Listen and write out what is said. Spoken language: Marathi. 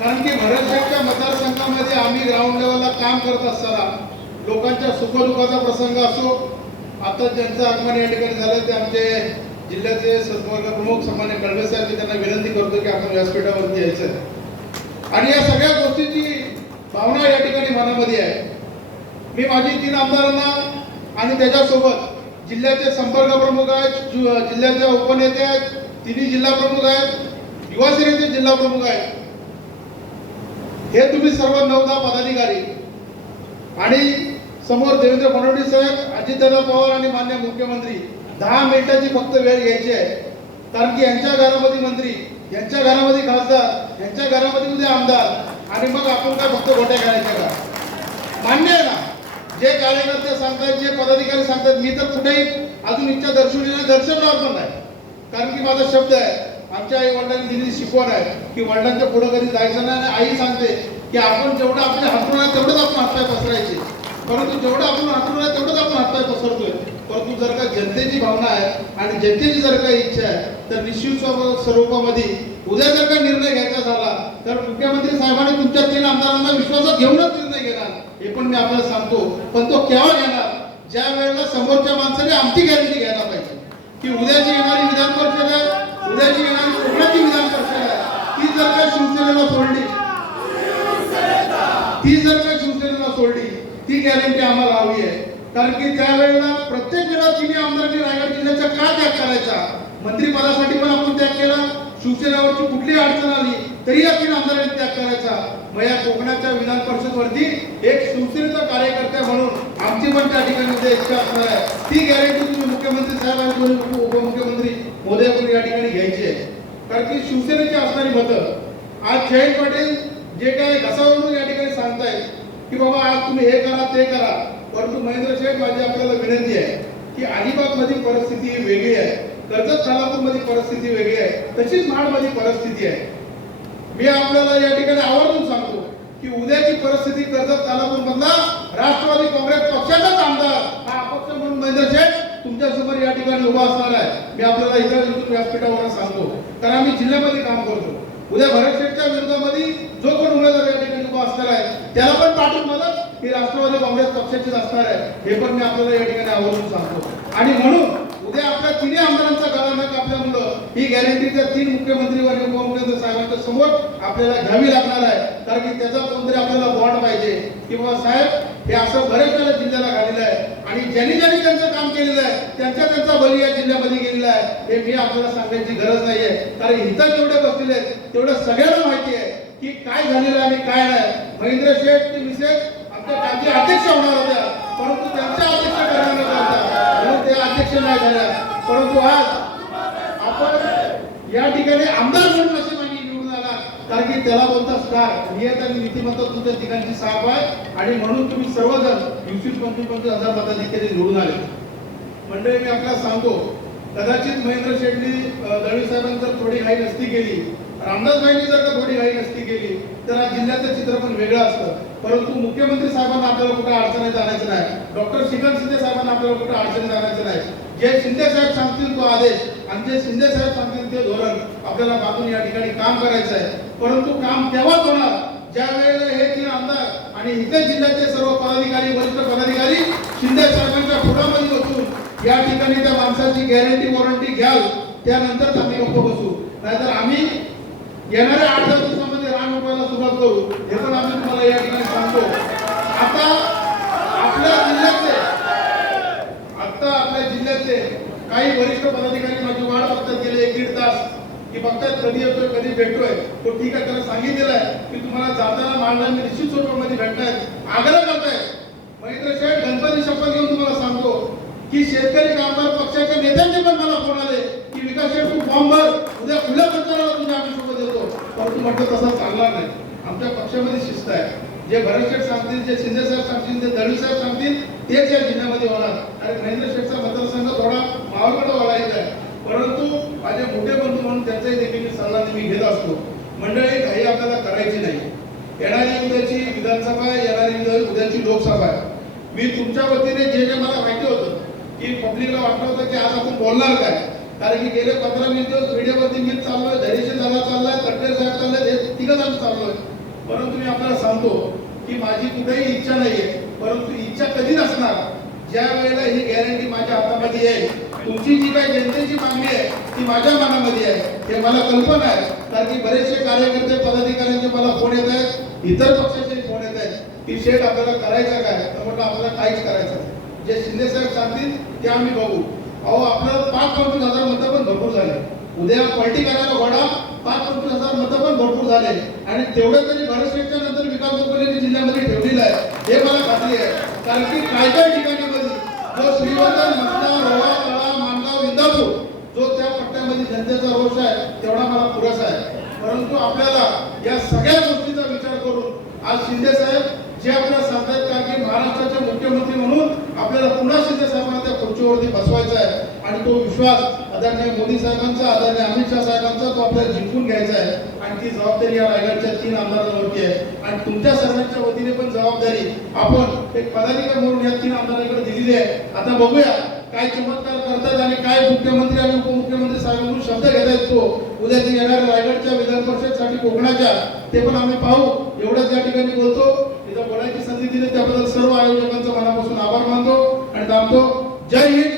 कारण की भरतशेठच्या मतदारसंघामध्ये आम्ही ग्राउंड लेवलला काम करत असताना लोकांच्या सुखदुःखाचा प्रसंग असो, आता ज्यांचं आगमन या ठिकाणी झालं ते आमचे जिल्ह्याचे संपर्क प्रमुख सन्मान्य कळवे साहेब, त्यांना विनंती करतो की आपण व्यासपीठावरती यायचं आहे आणि या सगळ्या गोष्टीची भावना या ठिकाणी मनामध्ये आहे. मी माझी 3 आमदारांना आणि त्याच्यासोबत जिल्ह्याचे संपर्क प्रमुख आहेत, जिल्ह्याचे उपनेते आहेत, 3 जिल्हा प्रमुख आहेत, युवा सेनेचे जिल्हा प्रमुख आहेत, हे तुम्ही सर्व 9-10 पदाधिकारी आणि समोर देवेंद्र फडणवीस साहेब, अजितदादा पवार आणि मान्य मुख्यमंत्री 10 मिनिटाची फक्त वेळ घ्यायची आहे. कारण की यांच्या घरामध्ये मंत्री, यांच्या घरामध्ये खासदार, यांच्या घरामध्ये उद्या आमदार आणि मग आपण काय फक्त गोट्या खेळायच्या का? मान्य आहे ना? जे कार्यकर्ते सांगतात, जे पदाधिकारी सांगतात, मी तर कुठेही अजून इच्छा दर्शवणार पण नाही. कारण की माझा शब्द आहे, आमच्या आई वडिलांनी दिलेली शिकवण आहे की वडिलांच्या पुढे कधी जायचं नाही. आणि आई सांगते की आपण जेवढं आपल्या हातून आहे तेवढंच आपण हातपाय पसरायचे, परंतु जेवढं आपण हातून आहे तेवढंच आपण हातपाय पसरतोय. परंतु जर का जनतेची भावना आहे आणि जनतेची जर काही इच्छा आहे तर निश्चित स्वरूपामध्ये उद्या जर का निर्णय घ्यायचा झाला तर मुख्यमंत्री साहेबांनी तुमच्या 3 आमदारांना विश्वासात घेऊनच निर्णय घेणार, हे पण मी आपल्याला सांगतो. पण तो केव्हा घेणार? ज्या वेळेला समोरच्या माणसाने आमची गॅरंटी घ्यायला पाहिजे की उद्याची येणारी विधान परिषद आहे, उद्याची येणारी कोकणाची विधान परिषद आहे, ती जर का शिवसेनेला सोडली, ती गॅरंटी आम्हाला हवी आहे. कारण की त्यावेळेला प्रत्येक वेळेला 3 आमदारांनी रायगड जिल्ह्याचा का त्याग करायचा? मंत्रिपदासाठी पण आपण त्याग केला, शिवसेनेवरची कुठली अडचण आली तरी या 3 आमदारांनी त्याग करायचा. मग या कोकणाच्या विधान परिषदवरती एक शिवसेनेचा कार्यकर्ता म्हणून आमची पण त्या ठिकाणी इच्छा असणार आहे. ती गॅरंटी तुम्ही मुख्यमंत्री साहेब आणि उपमुख्यमंत्री महोदयाकडून या ठिकाणी घ्यायची आहे. कारण की शिवसेनेची असणारी मतं आज जयंत पाटील जे काही घसावरून या ठिकाणी सांगतायत की बाबा आज तुम्ही हे करा ते करा, परंतु महेंद्र शेठ माझी आपल्याला विनंती आहे की अलिबाग मध्ये परिस्थिती वेगळी आहे, कर्जत खालापूर मध्ये परिस्थिती वेगळी आहे, तशीच महाड मध्ये परिस्थिती आहे. मी आपल्याला या ठिकाणी आवर्जून सांगतो की उद्याची परिस्थिती कर्जत खालापूर मधला राष्ट्रवादी काँग्रेस पक्षाचाच आमदार हा अपक्ष म्हणून महेंद्र शेठ तुमच्या समोर या ठिकाणी उभा असणार आहे. मी आपल्याला इथं व्यासपीठावर सांगतो, कारण आम्ही जिल्ह्यामध्ये काम करतो. उद्या भरत शेठच्या विरोधामध्ये जो कोण उमेदवार या ठिकाणी उभा असणार आहे त्याला पण पाठवून मदत ही राष्ट्रवादी काँग्रेस पक्षाचीच असणार आहे, हे पण मी आपल्याला या ठिकाणी आवर्जून सांगतो. आणि म्हणून उद्या आपल्या 3 आमदारांचा गळा न कापल्यामुळं ही गॅरंटी त्या 3 मुख्यमंत्री आणि उपमुख्यमंत्री साहेबांच्या समोर आपल्याला घ्यावी लागणार आहे. कारण की त्याचा कोणतरी आपल्याला बॉन्ड पाहिजे की बाबा साहेब हे असं बरेच वेळा जिल्ह्याला घालेलं आहे आणि ज्यांनी त्यांचं काम केलेलं आहे त्यांचा बळी या जिल्ह्यामध्ये गेलेला आहे, हे मी आपल्याला सांगण्याची गरज नाहीये. कारण इथं जेवढे बसलेले आहेत तेवढं सगळ्यांना माहिती आहे की काय झालेलं आणि काय नाही. महेंद्र शेठ ची मिसेस आमच्या राज्य अध्यक्ष होणार होत्या, परंतु त्यांच्या अध्यक्ष करण्यात आला म्हणून ते अध्यक्ष नाही झाल्या. परंतु आज आपण या ठिकाणी आमदार म्हणून नशिबाने निवडून आला, कारण की त्याला बोलता स्टार नियत आणि नीतिमत्ता तुमच्या ठिकाणची साफ आहे आणि म्हणून तुम्ही सर्वजण 20-25 हजार मताधिकारी निवडून आले. मंडळी मी आपल्याला सांगतो, कदाचित महेंद्र शेठनी दळवी साहेबांनी जर थोडी घाई नसती केली, रामदासबाईंनी जर का थोडी घाई नसती केली तर आज जिल्ह्याचं चित्र पण वेगळं असतं. परंतु मुख्यमंत्री साहेबांना आपल्याला कुठे अडचणीत आणायचं नाही, डॉक्टर श्रीकांत शिंदे साहेबांना आपल्याला कुठे अडचणीत आणायचं नाही. जे शिंदे साहेब सांगतील तो आदेश आणि जे शिंदे साहेब सांगतील ते धोरण आपल्याला बाजून या ठिकाणी काम करायचं आहे. परंतु काम तेव्हाच होणार ज्या वेळेला हे 3 आमदार आणि इथे जिल्ह्याचे सर्व पदाधिकारी, वरिष्ठ पदाधिकारी शिंदे साहेबांच्या पुढामध्ये बसून या ठिकाणी त्या माणसाची गॅरंटी वॉरंटी घ्याल, त्यानंतर आम्ही गप्प बसू. नाहीतर आम्ही येणाऱ्या 8-10 दिवसामध्ये रान उठवायला सुरुवात करू, हे पण आम्ही तुम्हाला या ठिकाणी सांगतो. आता आपल्या जिल्ह्यातले काही वरिष्ठ पदाधिकारी माझी वाट बघतात गेले 1-1.5 तास की बघतात कधी येतोय कधी भेटतोय. तो ठीक आहे, त्याला सांगितलेलं आहे की तुम्हाला जाताना मांडला मी निश्चित स्वरूपामध्ये भेटताय, आग्रह करताय. महेंद्र शेठ गणपती शपथ घेऊन तुम्हाला सांगतो की शेतकरी कामगार पक्षाच्या नेत्यांचे पण मला फोन आले की विकास शेठ तू फॉर्म भर, उद्या खुल्या प्रचाराला तुझ्या आम्ही सोबत येतो. परंतु म्हटलं तसं चालणार नाही. आमच्या पक्षामध्ये शिस्त आहे. जे भरत शेठ सांगतील, जे शिंदे साहेब सांगतील, जे दळवी साहेब सांगतील तेच या जिल्ह्यामध्ये होणार. आणि महेंद्र शेठचा मतदारसंघ थोडा मावळकडे वळायचा आहे, परंतु माझे मोठे बंधू म्हणून त्यांचाही देखील सल्ला मी घेत असतो. मंडळी घाई आपल्याला करायची नाही. येणारी उद्याची विधानसभा, येणारी उद्याची लोकसभा आहे. मी तुमच्या वतीने जे मला माहिती होतं की पब्लिकला वाटलं होतं की आज आपण बोलणार काय, कारण की गेले 15-20 दिवस मीडियावरती मी चाललोय, धैर्यशील दादा चाललाय, तटकरे साहेब चाललाय, निघत आम्ही चाललोय. परंतु मी आपल्याला सांगतो की माझी कुठेही इच्छा नाहीये, परंतु इच्छा कधी नसणार ज्या वेळेला ही गॅरंटी माझ्या हातामध्ये आहे. तुमची जी काही जनतेची मागणी आहे ती माझ्या मनामध्ये आहे, हे मला कल्पना आहे. कारण की बरेचसे कार्यकर्ते पदाधिकाऱ्यांचे मला फोन येत आहेत, इतर पक्षाचे फोन येत आहेत की शेठ आपल्याला करायचं काय. तर म्हटलं आपल्याला काहीच करायचं नाही. जे शिंदे साहेब सांगतील ते आम्ही बघू. अहो आपल्याला 5-25 हजार मतं पण भरपूर झाले. उद्या पलटी करायला घोडा 5-25 हजार मतं पण भरपूर झाले आणि तेवढं तरी भरतशेठच्या नंतर विकास गोखलेने जिल्ह्यामध्ये ठेवलेलं आहे हे मला खात्री आहे. कारण की काय काय ठिकाणामध्ये जो श्रीवर्धन, म्हसळा, रोहा, तळा, माणगाव, इंदापूर जो त्या पट्ट्यामध्ये जनतेचा रोष आहे तेवढा मला पुरेसा आहे. परंतु आपल्याला या सगळ्या गोष्टीचा विचार करून आज शिंदे साहेब जे आपल्याला सांगतात कारण की महाराष्ट्राचे मुख्यमंत्री म्हणून आपल्याला पुन्हा शिंदे साहेबांना त्या खुर्चीवरती बसवायचा आहे आणि तो विश्वास आदरणीय मोदी साहेबांचा, आदरणीय अमित शाह साहेबांचा तो आपल्याला जिंकून घ्यायचा आहे. आणि ती जबाबदारी या रायगडच्या 3 आमदारांवरती आहे आणि तुमच्या सर्वांच्या वतीने पण जबाबदारी आपण एक पदाधिकारी म्हणून या 3 आमदारांकडे दिलेली आहे. आता बघूया काय चमत्कार करतात आणि काय मुख्यमंत्री आणि उपमुख्यमंत्री साहेबांकडून शब्द घेतायत. तो उद्याच्या येणाऱ्या रायगडच्या विधान परिषदेसाठी कोकणाच्या ते पण आम्ही पाहू. एवढंच या ठिकाणी बोलतो. इथं बोलायची संधी दिली त्याबद्दल सर्व आयोजकांचा मनापासून आभार मानतो आणि थांबतो. जय हिंद.